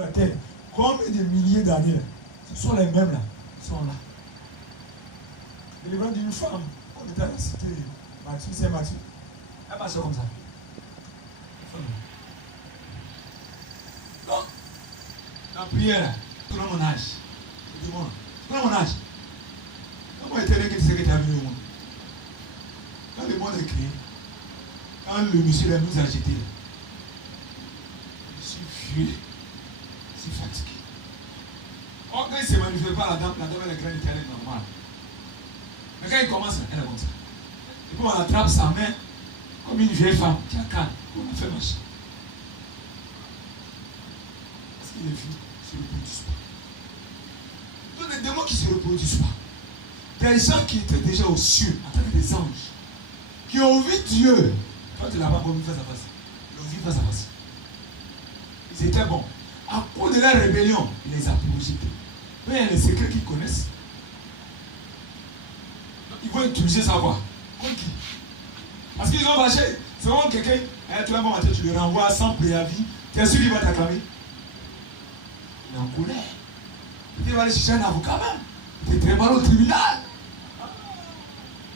la terre, combien de milliers d'années là, ce sont les mêmes là, qui sont là. Délivrance d'une femme, on était à la cité, Mathieu, c'est Mathieu. Elle marchait comme ça. Donc, la prière, tout le monde âge. Dis-moi, tout le monde âge. Comment était-ce que tu sais que tu as vu au monde? Quand le monde est créé, quand le monsieur nous a jetés, je suis vieux, je suis fatigué. Quand il ne se manifeste pas, la dame elle est grande, elle est normale. Mais quand il commence, elle est comme ça. Et puis on attrape sa main comme une vieille femme qui a calme, qu'on a fait marcher. Parce qu'il est vieux, il ne se reproduisent pas. Donc les démons qui ne se reproduisent pas, des gens qui étaient déjà aux cieux, en tant que des anges, qui ont vu Dieu. Toi, tu ne l'as pas connu face à face. Ils l'ont vu face à face. Ils étaient bons. À cause de la rébellion, il les a projetés. Mais il y a les secrets qu'ils connaissent. Donc, ils vont utiliser sa voix. Contre qui? Parce qu'ils ont vaché. C'est vraiment quelqu'un, tu vas matin, tu le renvoies sans préavis. Tu es sûr qu'il va t'acclamer? Il est en colère. Il va aller chercher un avocat même. Il est très mal au tribunal.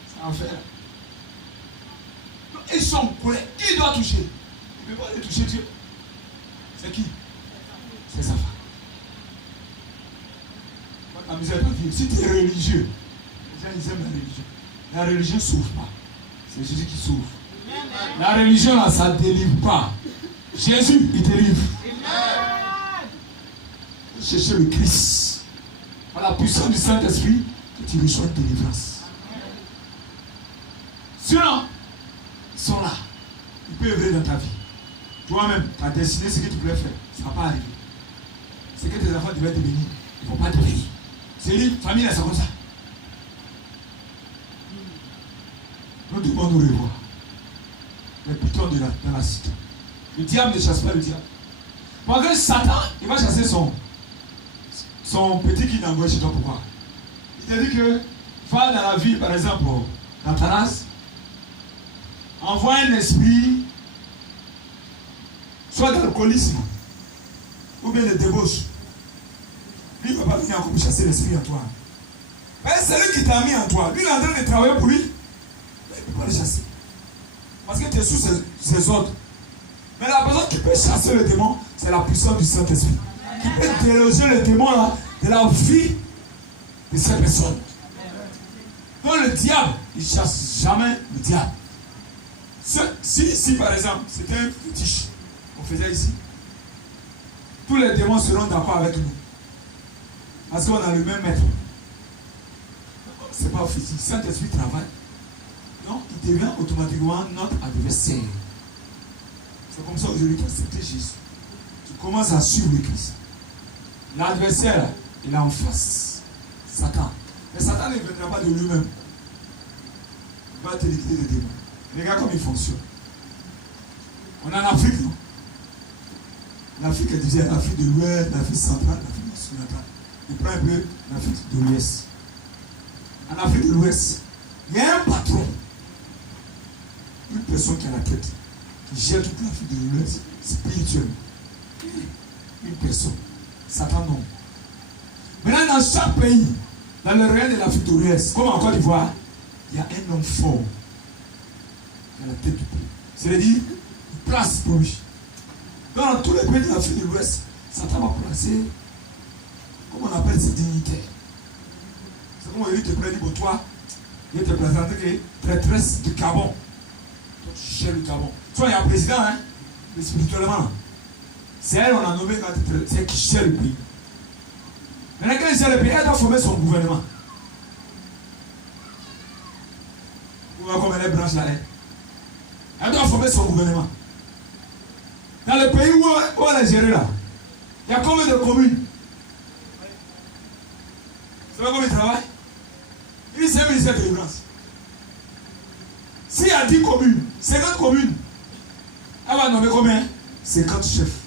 C'est enfer. Donc, ils sont en colère. Qui doit toucher? Il ne peut pas aller toucher Dieu. C'est qui? C'est sa femme. La misère de vie. Si tu es religieux, les gens ils aiment la religion. La religion ne sauve pas. C'est Jésus qui sauve. La religion là, ça ne délivre pas. Jésus, il délivre. Cherchez le Christ. Par la puissance du Saint-Esprit, que tu reçois une délivrance. Sinon, ils sont là. Ils peuvent œuvrer dans ta vie. Toi-même, tu as dessiné ce que tu voulais faire. Ça ne va pas arriver. Ce que tes enfants devaient devenir, ils ne vont pas devenir. C'est une famille, c'est comme ça. Nous devons nous revoir. Les pitons dans la cité. Le diable ne chasse pas le diable. Parce que Satan, il va chasser son petit qui n'envoie chez toi. Pourquoi? Il t'a dit que va dans la ville, par exemple, dans ta race, envoie un esprit, soit d'alcoolisme, ou bien de débauche. Lui, il ne va pas venir encore pour chasser l'esprit en toi. Mais c'est lui qui t'a mis en toi. Lui, il est en train de travailler pour lui. Mais il ne peut pas le chasser. Parce que tu es sous ses ordres. Mais la personne qui peut chasser le démon, c'est la puissance du Saint-Esprit. Qui peut déloger le démon là, de la vie de cette personne. Donc le diable, il ne chasse jamais le diable. Si par exemple, c'était un fétiche qu'on faisait ici, tous les démons seront d'accord avec nous. Parce qu'on a le même maître. Ce n'est pas physique. Saint-Esprit travaille. Donc, il devient automatiquement notre adversaire. C'est comme ça aujourd'hui tu as accepté Jésus. Tu commences à suivre le Christ. L'adversaire, il est en face. Satan. Mais Satan ne viendra pas de lui-même. Il va te liquider des démons. Regarde comme il fonctionne. On est en Afrique, non? L'Afrique est divisée en Afrique de l'Ouest, l'Afrique centrale, l'Afrique occidentale. Il prend un peu l'Afrique de l'Ouest. En Afrique de l'Ouest, il y a un patron, une personne qui a la tête, qui gère toute l'Afrique de l'Ouest spirituellement. Une personne. Satan non. Maintenant, dans chaque pays, dans le royaume de l'Afrique de l'Ouest, comme en Côte d'Ivoire, il y a un homme fort qui a la tête du pays. C'est-à-dire, il place pour lui. Dans tous les pays de l'Afrique de l'Ouest, Satan va placer, comment on appelle ces dignitaires. C'est comme il te prend, pour toi, il te présente que traîtresse du Gabon. Toi, tu gères le Gabon. Soit il y a un président, hein, mais spirituellement, c'est elle, on a nommé quand c'est elle qui gère le pays. Maintenant, quand elle gère le pays, elle doit former son gouvernement. Vous voyez comment elle branche là, elle doit former son gouvernement. Dans le pays où elle est gérée là, il y a combien de communes? Vous savez combien il travaille? Il sait ministère de délivrance. S'il y a 10 communes, 50 communes, elle va nommer combien? 50 chefs.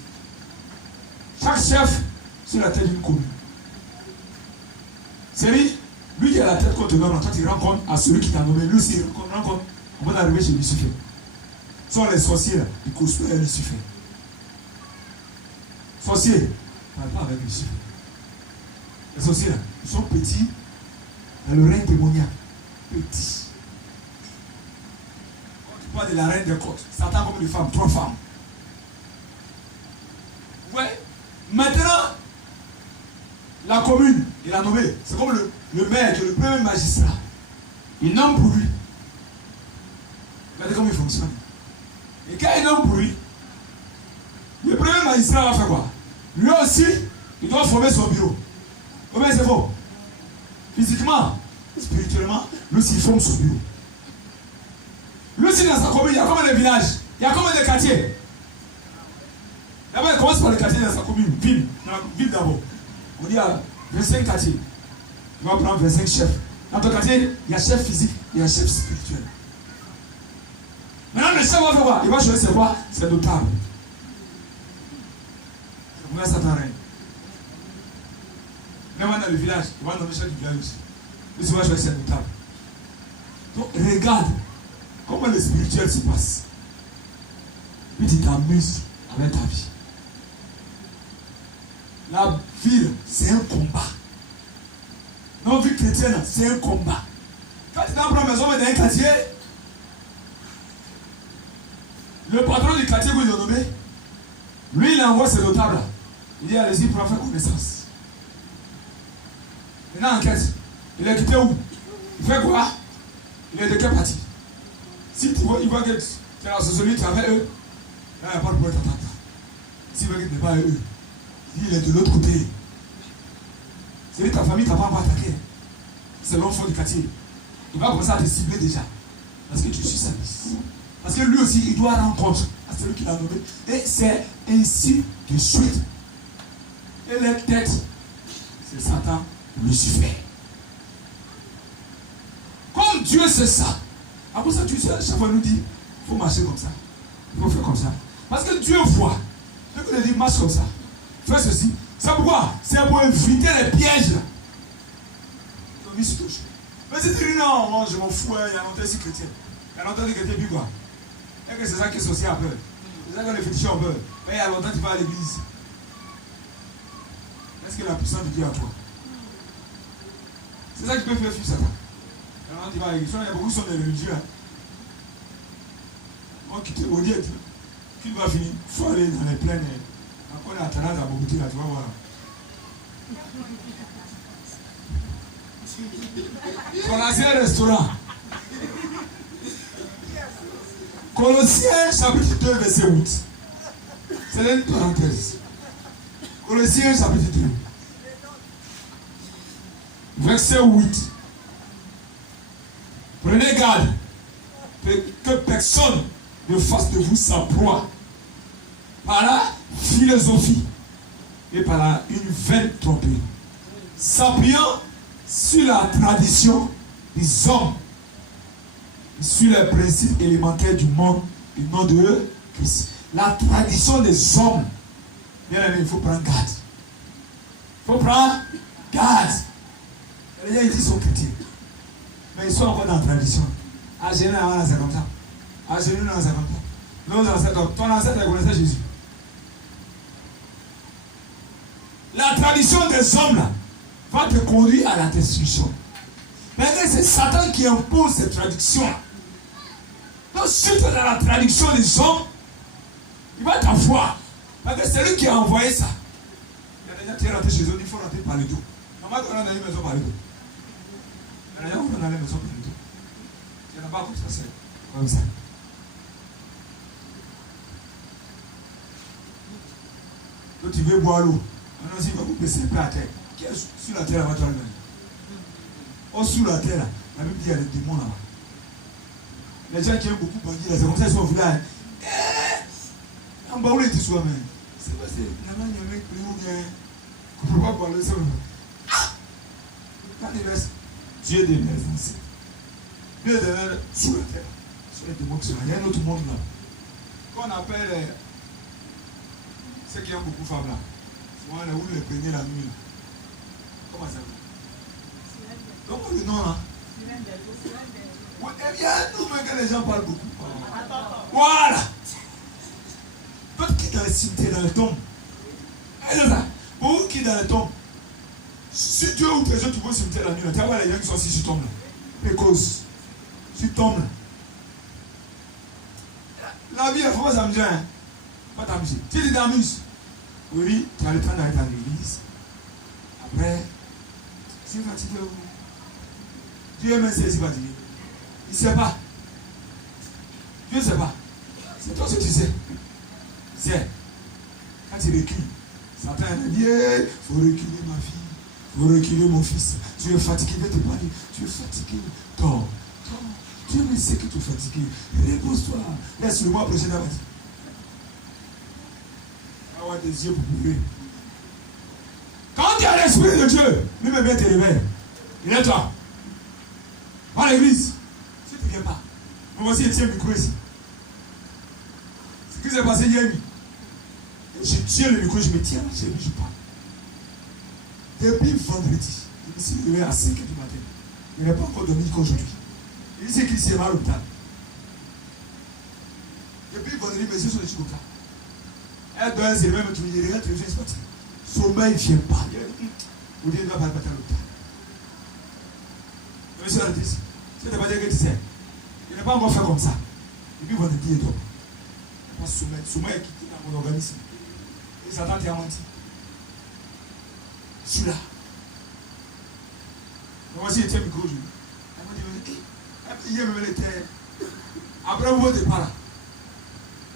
Chaque chef sur la tête d'une commune. C'est lui qui a la tête qu'on te donne, quand il rend compte à celui qui t'a nommé, lui aussi il rend compte, on va arriver chez Lucifer. Ce sont les sorciers là, ils cosplayent Lucifer. Sorcier, ne parle pas avec les chiffres. Les sorciers, là, ils sont petits dans le règne démoniaque. Petits. Quand tu parles de la reine des côtes, Satan comme des femmes, 3 femmes. Ouais. Maintenant, la commune, il a nommé. C'est comme le maire, le premier magistrat. Il nomme pour lui. Regardez comment il fonctionne. Et quand il nomme pour lui, le premier magistrat va faire quoi? Lui aussi, il doit former son bureau. Combien c'est faux? Physiquement, spirituellement, lui aussi il forme son bureau. Lui aussi dans sa commune, il y a combien de villages? Il y a combien de quartiers? D'abord, il commence par les quartiers dans sa commune, ville. Dans la ville d'abord. On dit à 25 quartiers. Il va prendre 25 chefs. Dans ton quartier, il y a chef physique, il y a chef spirituel. Maintenant, le chef va faire quoi? Il va choisir c'est quoi? C'est notable. C'est combien ça t'arrête? Même dans le village, il va nommer chef du village aussi. Il va choisir c'est notable. Donc, regarde comment le spirituel se passe. Puis tu t'amuses avec ta vie. La ville, c'est un combat. Notre vie chrétienne, c'est un combat. Quand tu t'en prends maison dans un quartier, le patron du quartier que vous avez nommé, lui, il envoie ses notables là. Il dit allez-y pour faire connaissance. Maintenant, enquête. Il est quitté où? Il fait quoi? Il est de quel parti? Si tu vois, il voit que tu es la société, tu es avec eux, là, il n'y a pas de problème t'attendre. S'il veut que tu n'es pas avec eux, il est de l'autre côté. C'est que ta famille ne t'a pas encore attaqué. C'est l'enfant du quartier. Il va commencer à te cibler déjà. Parce que tu suis sa liste. Parce que lui aussi, il doit rendre compte à celui qui l'a nommé. Et c'est ainsi de suite. Et les têtes, c'est Satan, Lucifer. Comme Dieu sait ça, après ça, tu sais, chaque fois nous dit, il faut marcher comme ça. Il faut faire comme ça. Parce que Dieu voit. Dès qu'on dit marche comme ça, fais ceci. C'est pourquoi? C'est pour éviter les pièges là. Mais si tu dis non, moi je m'en fous, il y a longtemps ici chrétien. Il y a longtemps que chrétien, puis quoi? Et que c'est ça qui est social à peur. C'est ça que les féticheurs ont peur. Mais il y a longtemps tu vas à l'église. Est-ce que la puissance de Dieu à toi? C'est ça qui peut faire fuir Satan. Il y a longtemps tu vas à l'église. Il y a beaucoup qui sont des religieux. Moi qui te redis, tu vas finir. Il faut aller dans les plaines. Encore la Tana à Bogoti là, tu vas voir. Ton ancien restaurant. Colossiens chapitre 2 verset 8. C'est une parenthèse. Colossiens chapitre 2 verset 8. Prenez garde que personne ne fasse de vous sa proie par la philosophie et par une vaine tromperie, s'appuyant sur la tradition des hommes, sur les principes élémentaires du monde, du nom de Christ. La tradition des hommes, bien aimé, il faut prendre garde. Il faut prendre garde. Les gens ils sont chrétiens, mais ils sont encore dans la tradition. À Genève, c'est comme ça. À Genève, c'est comme ça. Nos ancêtres, ton ancêtre connaissait Jésus. La tradition des hommes là, va te conduire à la destruction. Mais c'est Satan qui impose cette tradition là. Donc si tu es dans la tradition des hommes, il va t'avoir. Parce que c'est lui qui a envoyé ça. Il y a des gens qui sont rentrés chez eux, il faut rentrer par le dos. Normalement, on rentre dans les maisons par le dos. Il y a des gens qui rentrent dans les maisons par le dos. Il n'y en a pas comme ça, c'est comme ça. Donc tu veux boire l'eau. Maintenant, s'il va vous baisser un peu à terre, qui est sur la terre là-bas, toi lui-même? Oh, sous la terre là, la Bible dit qu'il y a des démons là-bas. Les gens qui aiment beaucoup bandits là, c'est comme ça qu'ils sont venus là. En bas où ils disent soi-même. C'est pas c'est. Il y en a un mec plus ou bien. On ne peut pas parler ça. Ah! Quand il reste, Dieu des mères ancêtres. Dieu des mères sous la terre. Sur les démons qui sont là. Il y a un autre monde là. Qu'on appelle ceux qui aiment beaucoup de femmes là. Souvent là où les prévenir la nuit là. Comment ça s'appelle? Donc le nom là. Eh bien, nous même que les gens parlent beaucoup. Voilà. Toi qui es dans les cimetières, dans les tombes. Et c'est ça. Pour qui est dans les tombes. Si Dieu ou tes autres, tu vas au cimetière la nuit, tu vas voir les gens qui sont assis sur tombe là. Précoce. Sur tombe là. La vie, il faut pas s'amuser. Hein. Pas t'amuser. Tu t'amuses. Oui, tu as le temps d'aller dans l'église. Après, c'est fatigué. Dieu aime c'est fatigué. Il ne sait pas. Dieu ne sait pas. C'est toi ce que tu sais. C'est. Quand tu recules, Satan a dit, il faut reculer ma fille. Il faut reculer mon fils. Tu es fatigué, je vais te parler. Tu es fatigué. Dors. Dieu me sait que tu es fatigué. Repose-toi. Laisse le mois prochain d'avoir dit. Avoir des yeux pour pleurer. Quand tu as l'esprit de Dieu, lui-même vient te réveiller. Il est toi. Va à l'église. Si tu ne viens pas. Mais voici Étienne micro ici. Ce qui s'est passé hier nuit. Je tiens le micro, je me tiens là, je parle. Depuis vendredi, je me suis levé à 5h du matin. Il n'a pas encore dormi qu'aujourd'hui. Il dit qu'il s'est mal à l'hôpital. Depuis vendredi, mes yeux sont dessus l'hôpital. Elle doit se lever, mais tu me dis, regarde, tu me fais sortir. Sommeil ne vient pas. Vous dites, il ne va pas à l'hôpital. Monsieur l'artiste, je ne vais pas dire que tu sais. Il n'a pas encore fait comme ça. Depuis vendredi, il est top. Il n'y a pas de sommeil. Sommeil est quitté dans mon organisme. Et Satan t'a menti. Je suis là. Donc voici, il était micro aujourd'hui. Elle m'a dit, hier même elle était. Après vous n'êtes pas là.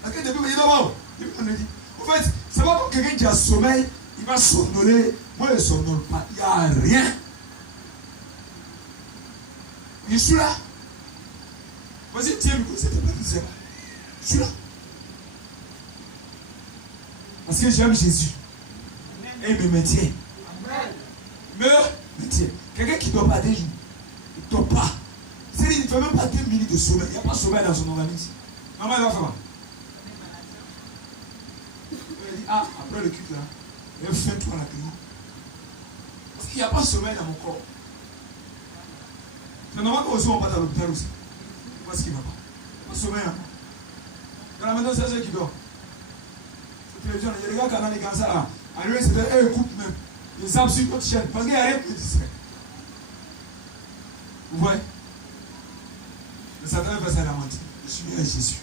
Parce que depuis, il dit d'abord. Depuis vendredi. En fait, c'est pas comme quelqu'un qui a sommeil, il va somnoler. Moi, je ne somnole pas. Il n'y a rien. Je suis là. Voici, tiens, micro, c'était pas bizarre. Je suis là. Parce que j'aime Jésus. Et il me maintient. Il me maintient. Quelqu'un qui ne dort pas des jours. Il ne dort pas. C'est-à-dire qu'il ne fait même pas 2 minutes de sommeil. Il n'y a pas de sommeil dans son organisme. Maman, il va faire quoi? Il dit, ah, après le culte là, il va faire toi la clinique. Parce qu'il n'y a pas de sommeil dans mon corps. C'est normal qu'on aussi on part à l'hôpital aussi. Parce qu'il ne va pas. Il n'y a pas de sommeil là. Dans la maison, c'est ceux qui dorment. Il y a des gars qui ont des cancers là. À lui, c'est eux qui coupent même. Ils savent sur notre chaîne. Parce qu'il n'y a rien de distrait. Vous voyez? Le Satan fait ça à la mentire. Je suis bien Jésus.